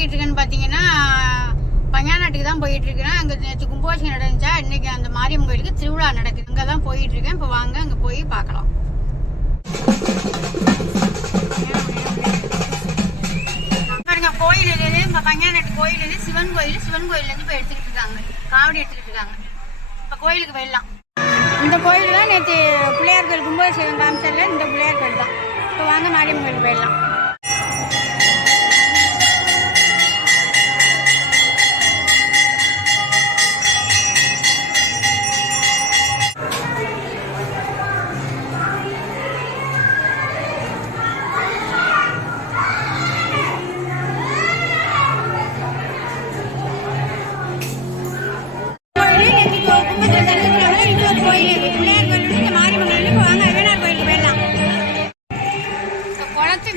போயிட்டு இருக்கேன்னு பார்த்தீங்கன்னா பஞ்சாநாட்டுக்கு தான் போயிட்டு இருக்கேன். அங்கே நேற்று கும்பாபிஷேகம் நடந்துச்சா, இன்னைக்கு அந்த மாரியம்மன் கோயிலுக்கு திருவிழா நடக்குது. அங்கே தான் போயிட்டு இருக்கேன். இப்போ வாங்க அங்கே போய் பார்க்கலாம். பாருங்க, கோயில் இது இப்போ பஞ்சாநாட்டு கோயில் இது சிவன் கோயில். சிவன் கோயிலேருந்து இப்போ எடுத்துக்கிட்டு இருக்காங்க, காவடி எடுத்துக்கிட்டு இருக்காங்க. இப்போ கோயிலுக்கு போயிடலாம். இந்த கோயில் தான் நேற்று பிள்ளையார் கோயில் கும்பாபிஷேகம் காமிச்சல, இந்த பிள்ளையார் கோயில் தான். இப்போ வாங்க மாரியம்மன் கோயிலுக்கு போயிடலாம்.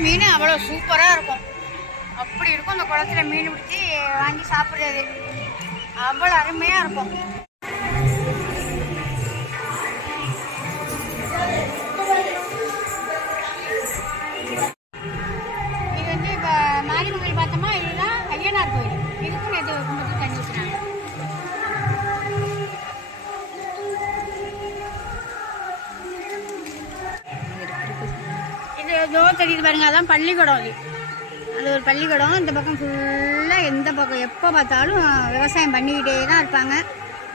மீன் அவ்வளோ சூப்பராக இருக்கும். அப்படி இருக்கும் அந்த குளத்துல மீன் பிடிச்சி வாங்கி சாப்பிட்றது, அவ்வளோ அருமையாக இருக்கும். இது வந்து இப்போ மாரியம்மன் கோயில் பார்த்தோமா, இதுதான் ஐயனார் கோயில். இதுக்கும் நேற்று கும்பத்துக்கு தண்ணி ஊற்றுறாங்க. தெரியுது பாருங்க, அதான் பள்ளிக்கூடம். அது ஒரு பள்ளிக்கூடம். இந்த பக்கம் ஃபுல்லாக எந்த பக்கம் எப்போ பார்த்தாலும் விவசாயம் பண்ணிக்கிட்டே தான் இருப்பாங்க.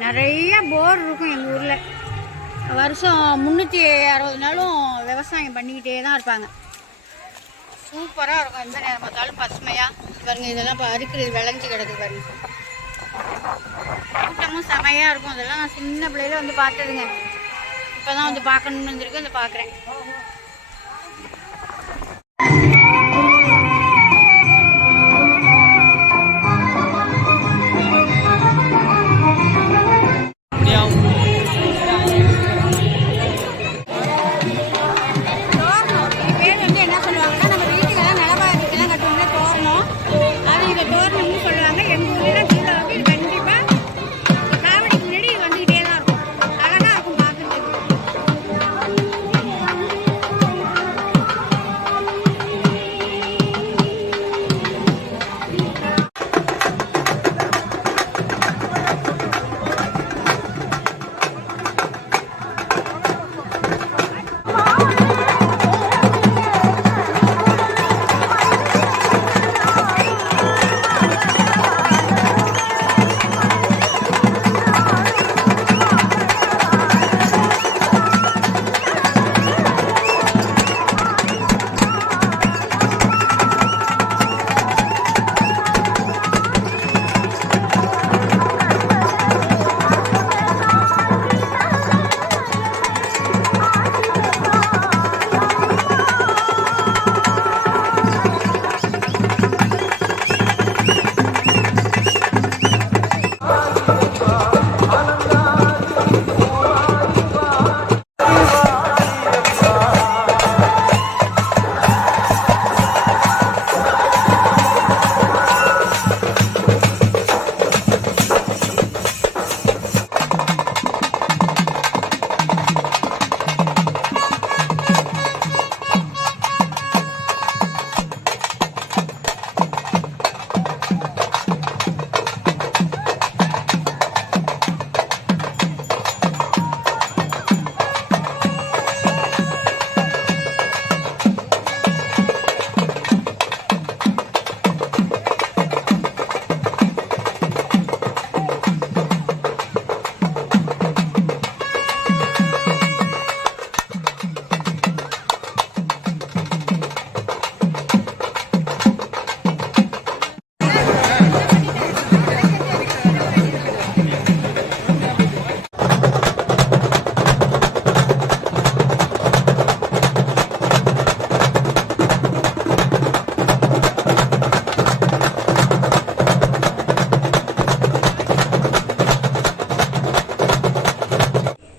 நிறைய போர் இருக்கும் எங்கள் ஊரில். வருஷம் 360 நாளும் விவசாயம் பண்ணிக்கிட்டே தான் இருப்பாங்க. சூப்பராக இருக்கும். எந்த நேரம் பார்த்தாலும் பசுமையாக பாருங்க. இதெல்லாம் இப்போ அறுக்கிறது விளைஞ்சி கிடக்கு பாருங்க. கூட்டமும் செமையாக இருக்கும். அதெல்லாம் நான் சின்ன பிள்ளையில வந்து பார்த்ததுங்க. இப்போ தான் வந்து பார்க்கணுன்னு வந்துருக்கு, வந்து பார்க்குறேன்.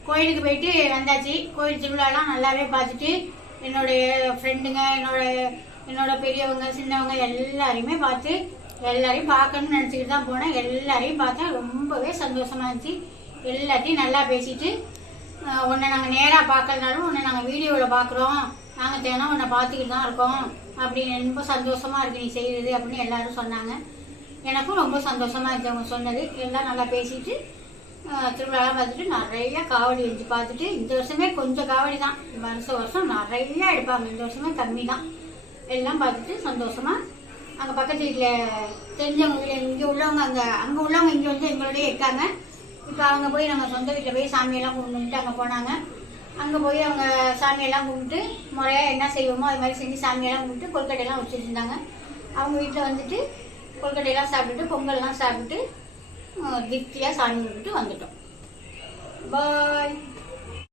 கோயிலுக்கு போயிட்டு வந்தாச்சு. கோயில் திருவிழாலாம் நல்லாவே பார்த்துட்டு என்னுடைய ஃப்ரெண்டுங்க, என்னோட பெரியவங்க சின்னவங்க எல்லாரையுமே பார்த்து எல்லாரையும் பார்க்கணும்னு நினச்சிக்கிட்டு தான் போனேன். எல்லாரையும் பார்த்தேன், ரொம்பவே சந்தோஷமா இருந்துச்சு. எல்லாத்தையும் நல்லா பேசிட்டு, உன்னை நாங்கள் நேராக பார்க்கலனாலும் உன்னை நாங்கள் வீடியோவில் பார்க்குறோம், நாங்கள் தினம் உன்னை பார்த்துக்கிட்டு தான் இருக்கோம் அப்படின்னு ரொம்ப சந்தோஷமா இருக்கு நீ செய்கிறது அப்படின்னு எல்லாரும் சொன்னாங்க. எனக்கும் ரொம்ப சந்தோஷமாக இருந்துச்சு அவங்க சொன்னது. எல்லாம் நல்லா பேசிட்டு திருவிழாலாம் பார்த்துட்டு நிறையா காவடி வச்சு பார்த்துட்டு, இந்த வருஷமே கொஞ்சம் காவடி தான், வருஷம் நிறையா எடுப்பாங்க, இந்த வருஷமே கம்மி தான். எல்லாம் பார்த்துட்டு சந்தோஷமாக அங்கே பக்கத்து வீட்டில் தெரிஞ்சவங்க இங்கே உள்ளவங்க அங்கே உள்ளவங்க இங்கே வந்து எங்களோடய இருக்காங்க. இப்போ அவங்க போய் நாங்கள் சொந்த வீட்டில் போய் சாமியெல்லாம் கும்பிட்டு அங்கே போனாங்க. அங்கே போய் அவங்க சாமியெல்லாம் கும்பிட்டு முறையாக என்ன செய்வோமோ அது மாதிரி செஞ்சு சாமியெல்லாம் கும்பிட்டு கொல்கட்டையெல்லாம் வச்சுருந்தாங்க. அவங்க வீட்டில் வந்துட்டு கொல்கட்டையெல்லாம் சாப்பிட்டுட்டு பொங்கல்லாம் சாப்பிட்டுட்டு திருப்தியாக சாமி கும்பிட்டு வந்துட்டோம். பாய்.